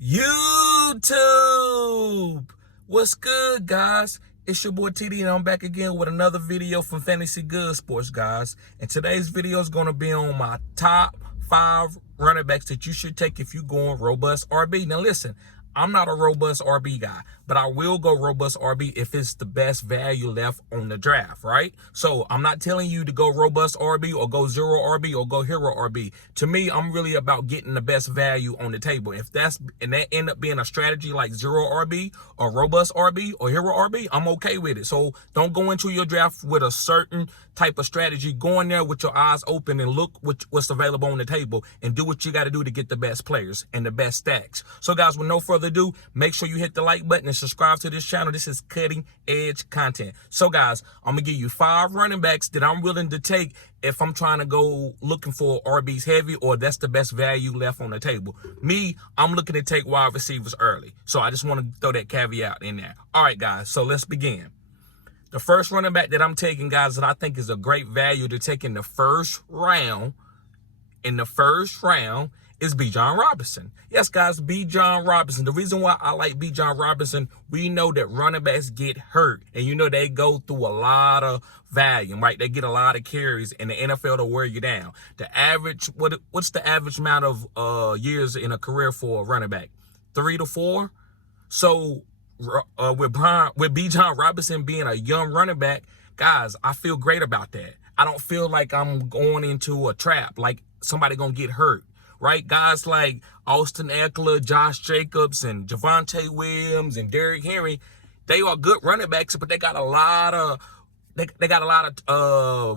YouTube. What's good, guys? It's your boy TD, and I'm back again with another video from Fantasy Good Sports, guys. And today's video is going to be on my top 5 running backs that you should take if you're going robust RB. Now, listen, I'm not a robust RB guy, but I will go robust RB if it's the best value left on the draft, right? So I'm not telling you to go robust RB or go zero RB or go hero RB. To me, I'm really about getting the best value on the table. If that end up being a strategy like zero RB or robust RB or hero RB, I'm okay with it. So don't go into your draft with a certain type of strategy. Go in there with your eyes open and look what's available on the table and do what you got to do to get the best players and the best stacks. So guys, with no further ado, make sure you hit the like button and subscribe to this channel. This is cutting edge content. So guys, I'm gonna give you 5 running backs that I'm willing to take if I'm trying to go looking for RBs heavy or that's the best value left on the table. Me, I'm looking to take wide receivers early. So I just want to throw that caveat in there. All right, guys, so let's begin. The first running back that I'm taking, guys, that I think is a great value to take in the first round, is Bijan Robinson. Yes, guys, Bijan Robinson. The reason why I like Bijan Robinson, we know that running backs get hurt, and you know they go through a lot of volume, right? They get a lot of carries, and the NFL to wear you down. The average, what's the average amount of years in a career for a running back? 3 to 4. So with Bijan Robinson being a young running back, guys, I feel great about that. I don't feel like I'm going into a trap, like somebody gonna get hurt, right? Guys like Austin Eckler, Josh Jacobs, and Javonte Williams and Derrick Henry, they are good running backs, but they got a lot of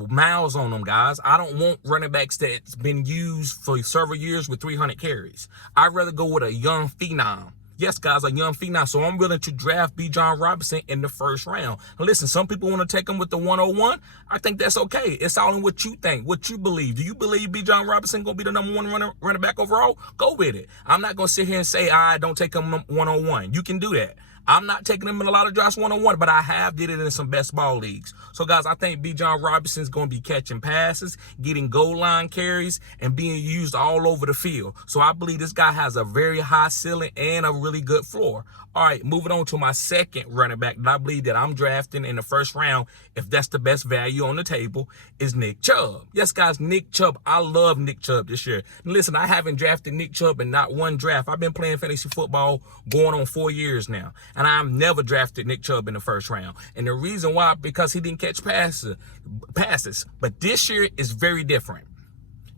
miles on them, guys. I don't want running backs that's been used for several years with 300 carries. I'd rather go with a young phenom. Yes, guys, a young phenom. So I'm willing to draft Bijan Robinson in the first round. Now, listen, some people want to take him with the 101. I think that's okay. It's all in what you think, what you believe. Do you believe Bijan Robinson going to be the number 1 running back overall? Go with it. I'm not going to sit here and say, don't take him 101. You can do that. I'm not taking him in a lot of drafts 101, but I have did it in some best ball leagues. So, guys, I think Bijan Robinson is going to be catching passes, getting goal line carries, and being used all over the field. So I believe this guy has a very high ceiling and a really good floor. All right, moving on to my second running back that I believe that I'm drafting in the first round, if that's the best value on the table, is Nick Chubb. Yes, guys, Nick Chubb. I love Nick Chubb this year. And listen, I haven't drafted Nick Chubb in not one draft. I've been playing fantasy football going on 4 years now, and I've never drafted Nick Chubb in the first round. And the reason why, because he didn't catch passes. But this year is very different.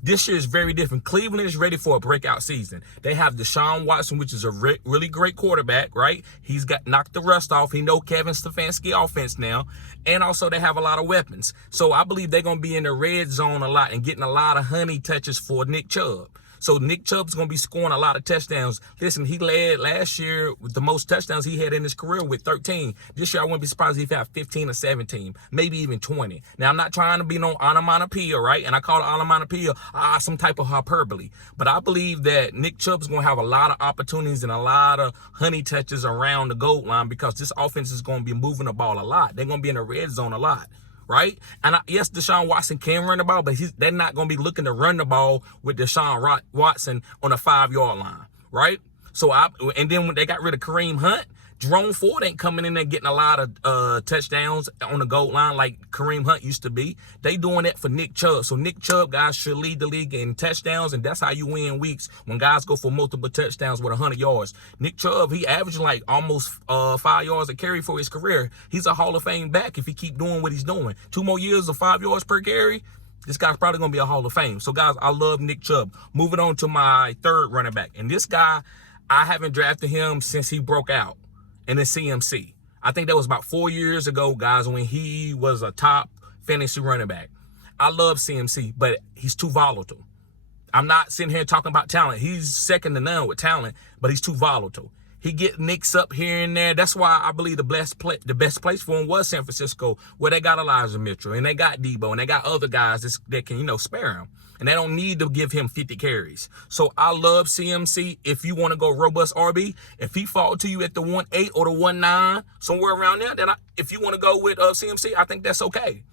This year is very different. Cleveland is ready for a breakout season. They have Deshaun Watson, which is a really great quarterback, right? He's got knocked the rust off. He know Kevin Stefanski offense now. And also they have a lot of weapons. So I believe they're going to be in the red zone a lot and getting a lot of honey touches for Nick Chubb. So Nick Chubb's going to be scoring a lot of touchdowns. Listen, he led last year with the most touchdowns he had in his career with 13. This year, I wouldn't be surprised if he had 15 or 17, maybe even 20. Now, I'm not trying to be no onomatopoeia, right? And I call it onomatopoeia some type of hyperbole. But I believe that Nick Chubb's going to have a lot of opportunities and a lot of honey touches around the goal line because this offense is going to be moving the ball a lot. They're going to be in the red zone a lot. Right? And yes, Deshaun Watson can run the ball, but they're not going to be looking to run the ball with Deshaun Watson on a 5-yard line. Right? And then when they got rid of Kareem Hunt, Jerome Ford ain't coming in there getting a lot of touchdowns on the goal line like Kareem Hunt used to be. They doing that for Nick Chubb. So Nick Chubb, guys, should lead the league in touchdowns, and that's how you win weeks when guys go for multiple touchdowns with 100 yards. Nick Chubb, he averaged like almost 5 yards a carry for his career. He's a Hall of Fame back if he keep doing what he's doing. 2 more years of 5 yards per carry. This guy's probably going to be a Hall of Fame. So, guys, I love Nick Chubb. Moving on to my third running back. And this guy, I haven't drafted him since he broke out. And then CMC. I think that was about 4 years ago, guys, when he was a top fantasy running back. I love CMC, but he's too volatile. I'm not sitting here talking about talent. He's second to none with talent, but he's too volatile. He get nicks up here and there. That's why I believe the best place for him was San Francisco, where they got Elijah Mitchell, and they got Debo, and they got other guys that can, spare him. And they don't need to give him 50 carries. So I love CMC. If you want to go robust RB, if he fall to you at the 1.8 or the 1.9, somewhere around there, then if you want to go with CMC, I think that's okay.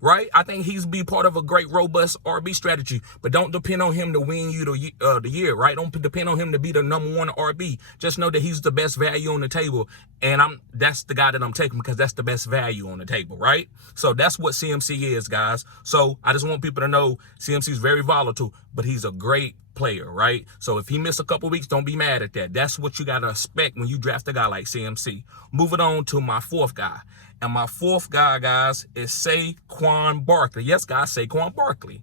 right? I think he's be part of a great, robust RB strategy, but don't depend on him to win you the year, right? Don't depend on him to be the #1 RB. Just know that he's the best value on the table, and that's the guy that I'm taking because that's the best value on the table, right? So that's what CMC is, guys. So I just want people to know CMC is very volatile, but he's a great player, right? So if he missed a couple weeks, don't be mad at that. That's what you got to expect when you draft a guy like CMC. Moving on to my fourth guy. And my fourth guy, guys, is Saquon Barkley. Yes, guys, Saquon Barkley.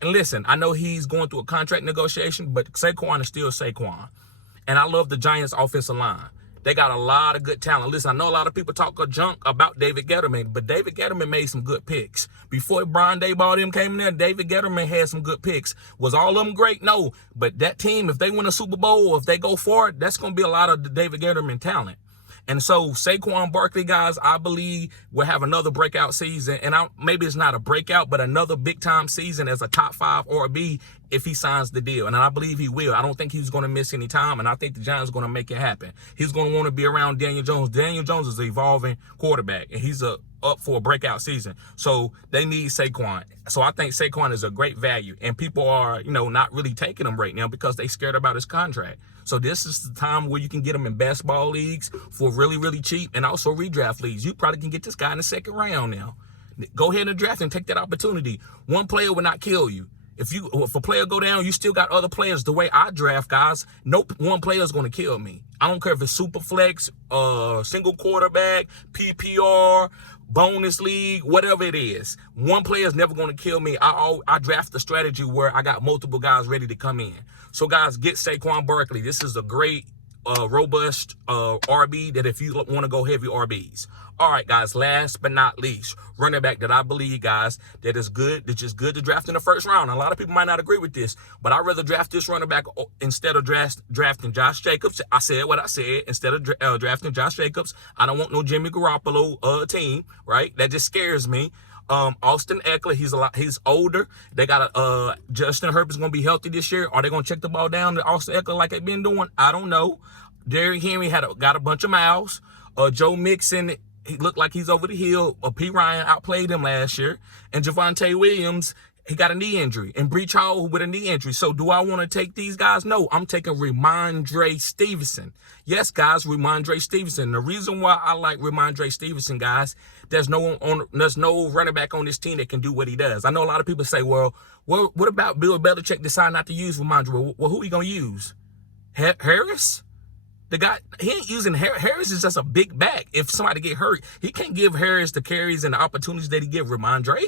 And listen, I know he's going through a contract negotiation, but Saquon is still Saquon. And I love the Giants' offensive line. They got a lot of good talent. Listen, I know a lot of people talk a junk about David Gettleman, but David Gettleman made some good picks. Before Brian Daboll them came in there, David Gettleman had some good picks. Was all of them great? No. But that team, if they win a Super Bowl or if they go for it, that's going to be a lot of the David Gettleman talent. And so Saquon Barkley, guys, I believe will have another breakout season. And maybe it's not a breakout, but another big-time season as a top 5 RB if he signs the deal. And I believe he will. I don't think he's going to miss any time, and I think the Giants are going to make it happen. He's going to want to be around Daniel Jones. Daniel Jones is an evolving quarterback, and he's up for a breakout season. So they need Saquon. So I think Saquon is a great value, and people are, not really taking him right now because they scared about his contract. So this is the time where you can get him in best ball leagues for really, really cheap, and also redraft leagues. You probably can get this guy in the second round now. Go ahead and draft and take that opportunity. One player will not kill you. If a player go down, you still got other players. The way I draft, guys, no one player is going to kill me. I don't care if it's super flex, single quarterback, PPR, bonus league, whatever it is. One player is never going to kill me. I draft the strategy where I got multiple guys ready to come in. So, guys, get Saquon Barkley. This is a great, robust RB that if you want to go heavy RBs. All right, guys, last but not least, running back that I believe, guys, that is good, that's just good to draft in the first round. A lot of people might not agree with this, but I'd rather draft this running back instead of drafting Josh Jacobs. I said what I said. Instead of drafting Josh Jacobs, I don't want no Jimmy Garoppolo team, right? That just scares me. Austin Eckler, he's older. They got Justin Herbert's gonna be healthy this year. Are they gonna check the ball down to Austin Eckler like they've been doing? I don't know. Derrick Henry got a bunch of miles. Joe Mixon, he looked like he's over the hill. P. Ryan outplayed him last year. And Javonte Williams, he got a knee injury. And Breach Hall with a knee injury. So do I want to take these guys? No, I'm taking Ramondre Stevenson. Yes, guys, Ramondre Stevenson. The reason why I like Ramondre Stevenson, guys, there's no running back on this team that can do what he does. I know a lot of people say, well, what about Bill Belichick decide not to use Ramondre? Well, who he going to use? Harris? The guy, he ain't using Harris is just a big back. If somebody get hurt, he can't give Harris the carries and the opportunities that he give Ramondre.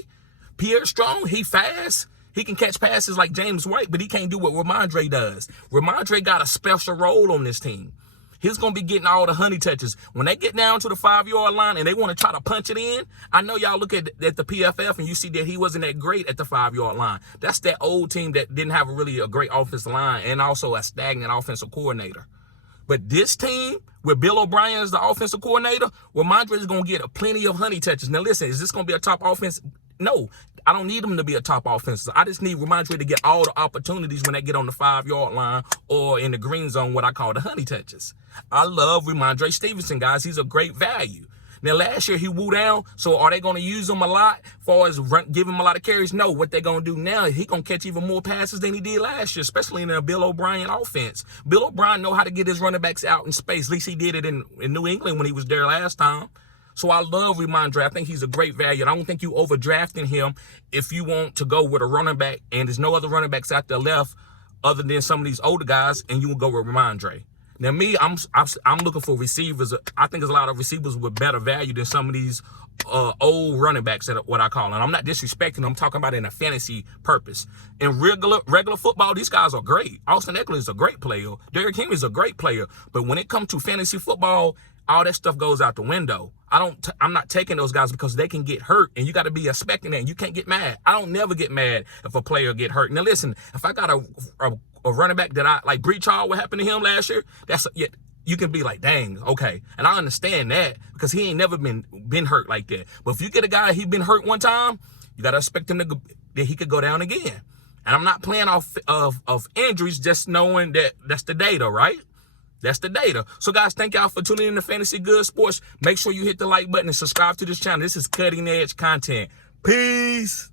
Pierre Strong, he fast. He can catch passes like James White, but he can't do what Ramondre does. Ramondre got a special role on this team. He's going to be getting all the honey touches. When they get down to the 5-yard line and they want to try to punch it in, I know y'all look at the PFF and you see that he wasn't that great at the 5-yard line. That's that old team that didn't have a great offensive line and also a stagnant offensive coordinator. But this team, with Bill O'Brien as the offensive coordinator, Ramondre is going to get plenty of honey touches. Now, listen, is this going to be a top offense? No, I don't need him to be a top offense. I just need Ramondre to get all the opportunities when they get on the 5-yard line or in the green zone, what I call the honey touches. I love Ramondre Stevenson, guys. He's a great value. Now, last year, he woo down, so are they going to use him a lot as far as give him a lot of carries? No, what they're going to do now, he going to catch even more passes than he did last year, especially in a Bill O'Brien offense. Bill O'Brien know how to get his running backs out in space. At least he did it in New England when he was there last time. So I love Ramondre. I think he's a great value. I don't think you overdrafting him if you want to go with a running back and there's no other running backs out there left other than some of these older guys, and you will go with Ramondre. Now, me, I'm looking for receivers. I think there's a lot of receivers with better value than some of these old running backs, that what I call them. I'm not disrespecting them. I'm talking about in a fantasy purpose. In regular football, these guys are great. Austin Eckler is a great player. Derrick Henry is a great player. But when it comes to fantasy football, all that stuff goes out the window. I'm not taking those guys because they can get hurt, and you got to be expecting that. And you can't get mad. I don't never get mad if a player get hurt. Now, listen, if I got a running back that I like, Breach Hall, what happened to him last year? You can be like, dang, okay. And I understand that because he ain't never been hurt like that. But if you get a guy, he been hurt one time, you got to expect him that he could go down again. And I'm not playing off of injuries, just knowing that that's the data, right? That's the data. So, guys, thank y'all for tuning in to Fantasy Good Sports. Make sure you hit the like button and subscribe to this channel. This is cutting edge content. Peace.